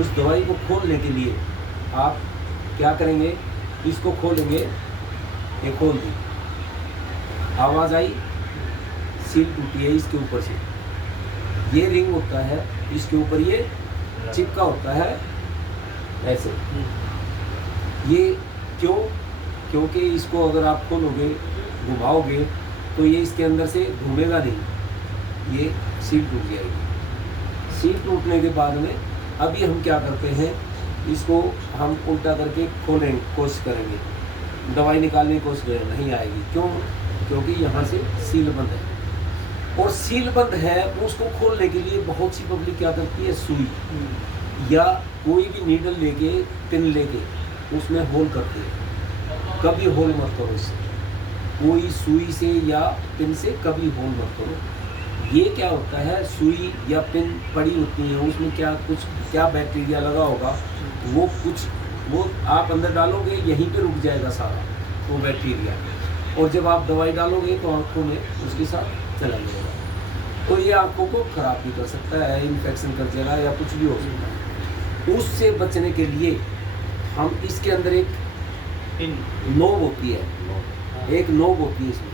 उस दवाई को खोलने के लिए आप क्या करेंगे, इसको खोलेंगे, ये खोल दी, आवाज़ आई, सील टूटी है इसके ऊपर से, ये रिंग होता है, इसके ऊपर ये चिपका होता है ऐसे। ये क्यों? क्योंकि इसको अगर आप खोलोगे, घुमाओगे, तो ये इसके अंदर से घूमेगा नहीं, ये सील टूट जाएगी। सील टूटने के बाद में अभी हम क्या करते हैं, इसको हम उल्टा करके खोलने की कोशिश करेंगे, दवाई निकालने की कोशिश करें, नहीं आएगी। क्यों? क्योंकि यहाँ से सील बंद है, और सील बंद है, उसको खोलने के लिए बहुत सी पब्लिक क्या करती है, सुई या कोई भी नीडल लेके, पिन लेके उसमें होल करते हैं। कभी होल मत करो इससे, कोई सुई से या पिन से कभी होल मत करो। ये क्या होता है, सुई या पिन पड़ी होती है, उसमें क्या बैक्टीरिया लगा होगा, वो आप अंदर डालोगे, यहीं पे रुक जाएगा सारा वो बैक्टीरिया, और जब आप दवाई डालोगे तो आँखों में उसके साथ चला जाएगा, तो ये आँखों को खराब भी कर सकता है, इन्फेक्शन कर जाएगा या कुछ भी हो सकता है। उससे बचने के लिए हम इसके अंदर एक नोब होती है, एक नोब होती है इसमें।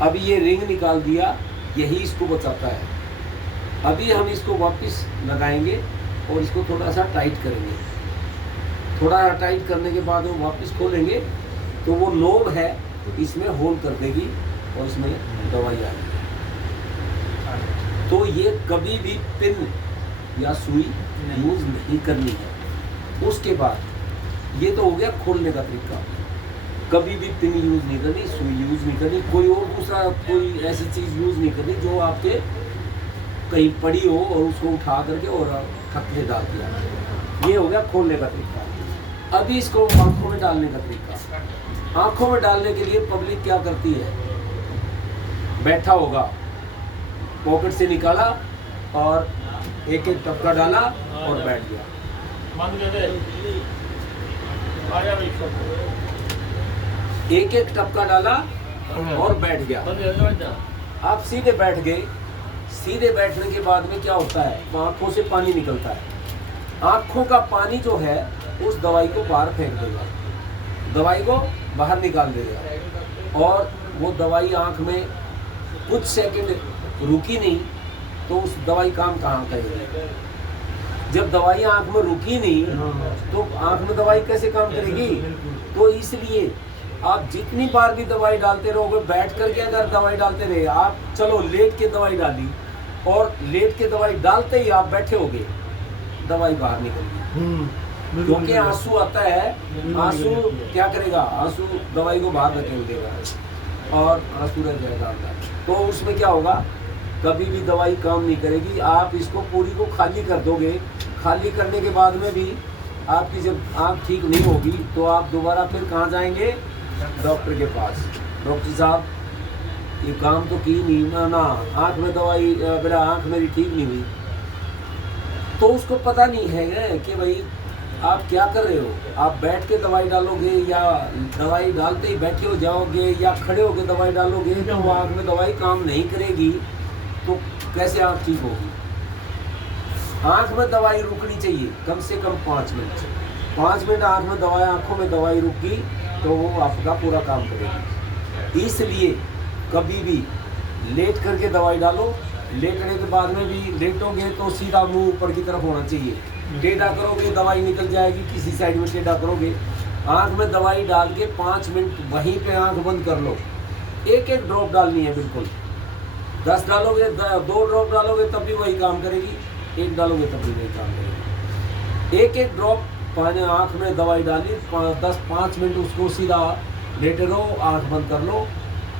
अभी ये रिंग निकाल दिया, यही इसको बचाता है। अभी हम इसको वापस लगाएंगे और इसको थोड़ा सा टाइट करेंगे, थोड़ा टाइट करने के बाद वो वापस खोलेंगे, तो वो नोब है इसमें होल कर देगी और इसमें दवाई आएगी। तो ये कभी भी पिन या सुई यूज नहीं करनी है। उसके बाद ये तो हो गया खोलने का तरीका, कभी भी पिन यूज नहीं करनी, सुई यूज नहीं करनी, कोई और दूसरा कोई ऐसी चीज यूज नहीं करनी जो आपके कहीं पड़ी हो और उसको उठा करके और खतरे डाल दिया। ये हो गया खोलने का तरीका। अभी इसको आंखों में डालने का तरीका। आंखों में डालने के लिए पब्लिक क्या करती है, बैठा होगा, पॉकेट से निकाला और एक एक टपका डाला और बैठ गया। एक एक टपका डाला और बैठ गया। आप सीधे बैठ गए। सीधे बैठने के बाद में क्या होता है, आंखों से पानी निकलता है। आंखों का पानी जो है उस दवाई को बाहर फेंक देगा, दवाई को बाहर निकाल देगा, और वो दवाई आंख में कुछ सेकंड रुकी नहीं तो उस दवाई काम कहाँ करेगी। जब दवाई आंख में रुकी नहीं तो आंख में दवाई कैसे काम करेगी। तो इसलिए आप जितनी बार भी दवाई डालते रहोगे, बैठ करके अगर दवाई डालते रहे, आप चलो लेट के दवाई डाली और लेट के दवाई डालते ही आप बैठे होगे, दवाई बाहर निकलेगी। क्योंकि आंसू आता है, आंसू क्या करेगा, आंसू दवाई को बाहर धकेल देगा और आंसू रह जाएगा अंदर। तो उसमें क्या होगा, कभी भी दवाई काम नहीं करेगी। आप इसको पूरी को खाली कर दोगे, खाली करने के बाद में भी आपकी जब आँख ठीक नहीं होगी तो आप दोबारा फिर कहाँ जाएंगे, डॉक्टर के पास। डॉक्टर साहब ये काम तो की नहीं ना, आँख में दवाई, मेरा आँख मेरी ठीक नहीं हुई। तो उसको पता नहीं है कि भाई आप क्या कर रहे हो। आप बैठ के दवाई डालोगे या दवाई डालते ही बैठे हो जाओगे या खड़े होकर दवाई डालोगे तो वो आँख में दवाई काम नहीं करेगी, तो कैसे आँख ठीक होगी। आँख में दवाई रुकनी चाहिए कम से कम 5 मिनट। 5 मिनट आँख में दवाई, आँखों में दवाई रुकी तो वो आपका पूरा काम करेगी। इसलिए कभी भी लेट करके दवाई डालो। लेटने के बाद में भी लेटोगे तो सीधा मुंह ऊपर की तरफ होना चाहिए। टेढ़ा करोगे दवाई निकल जाएगी, किसी साइड में टेढ़ा करोगे। आँख में दवाई डाल के 5 मिनट वहीं पे आँख बंद कर लो। एक एक ड्रॉप डालनी है, बिल्कुल 10 डालोगे, 2 ड्रॉप डालोगे तब भी वही काम करेगी, 1 डालोगे तब भी वही काम करेगी। एक एक ड्रॉप पानी आँख में दवाई डाली, 5 मिनट उसको सीधा लेटे रहो, आँख बंद कर लो।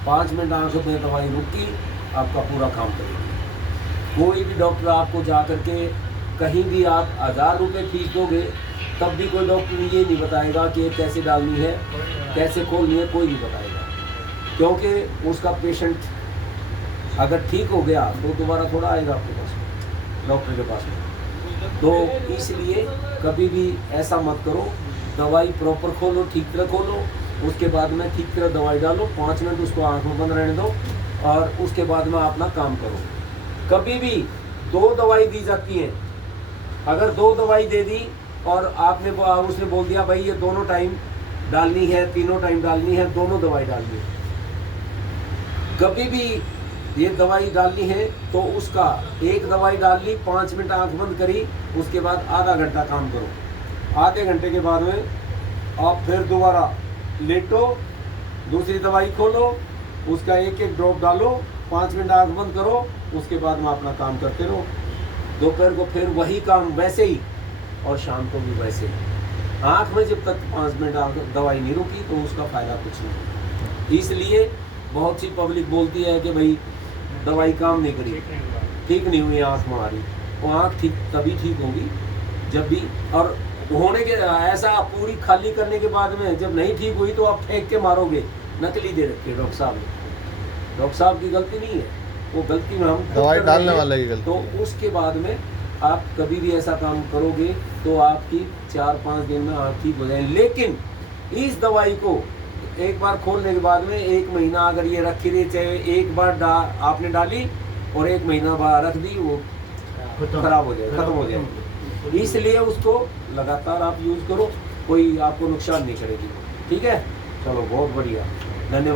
5 मिनट आँख में दवाई रुकी, आपका पूरा काम करेगी। कोई भी डॉक्टर आपको जा करके कहीं भी आप 1000 रुपये फीस दोगे तब भी कोई डॉक्टर ये नहीं बताएगा कि ये कैसे डालनी है, कैसे खोलनी है, कोई नहीं बताएगा। क्योंकि उसका पेशेंट अगर ठीक हो गया तो दोबारा थोड़ा आएगा आपके पास, डॉक्टर के पास में। तो इसलिए कभी भी ऐसा मत करो। दवाई प्रॉपर खोलो, ठीक तरह खोलो, उसके बाद में ठीक तरह दवाई डालो। 5 मिनट उसको आँख में बंद रहने दो और उसके बाद में अपना काम करो। कभी भी 2 दवाई दी जाती हैं, अगर 2 दवाई दे दी और आपने उसने बोल दिया भाई ये दोनों टाइम डालनी है, तीनों टाइम डालनी है, दोनों दवाई डालनी है, कभी भी ये दवाई डालनी है तो उसका एक दवाई डाल ली, 5 मिनट आंख बंद करी, उसके बाद आधा घंटा काम करो। आधे घंटे के बाद में आप फिर दोबारा लेटो, दूसरी दवाई खोलो, उसका एक एक ड्रॉप डालो, 5 मिनट आंख बंद करो, उसके बाद में अपना काम करते रहो। दोपहर को फिर वही काम वैसे ही और शाम को भी वैसे ही। आँख में जब तक 5 मिनट दवाई नहीं रुकी तो उसका फ़ायदा कुछ नहीं। इसलिए बहुत सी पब्लिक बोलती है कि भाई दवाई काम नहीं करी, ठीक नहीं हुई आँख हमारी। वो आँख ठीक तभी ठीक होगी जब भी, और होने के ऐसा पूरी खाली करने के बाद में जब नहीं ठीक हुई तो आप फेंक के मारोगे, नकली दे रखी है डॉक्टर साहब ने। डॉक्टर साहब की गलती नहीं है, वो गलती में हम दवाई डालने वाला की गलती। तो उसके बाद में आप कभी भी ऐसा काम करोगे तो आपकी 4-5 दिन में आँख ठीक हो जाएगी। लेकिन इस दवाई को एक बार खोलने के बाद में 1 महीना अगर ये रखी रही, चाहे एक बार आपने डाली और 1 महीना बाद रख दी, वो खराब हो जाए, खत्म हो जाए। इसलिए उसको लगातार आप यूज़ करो, कोई आपको नुकसान नहीं करेगी। ठीक है, चलो बहुत बढ़िया, धन्यवाद।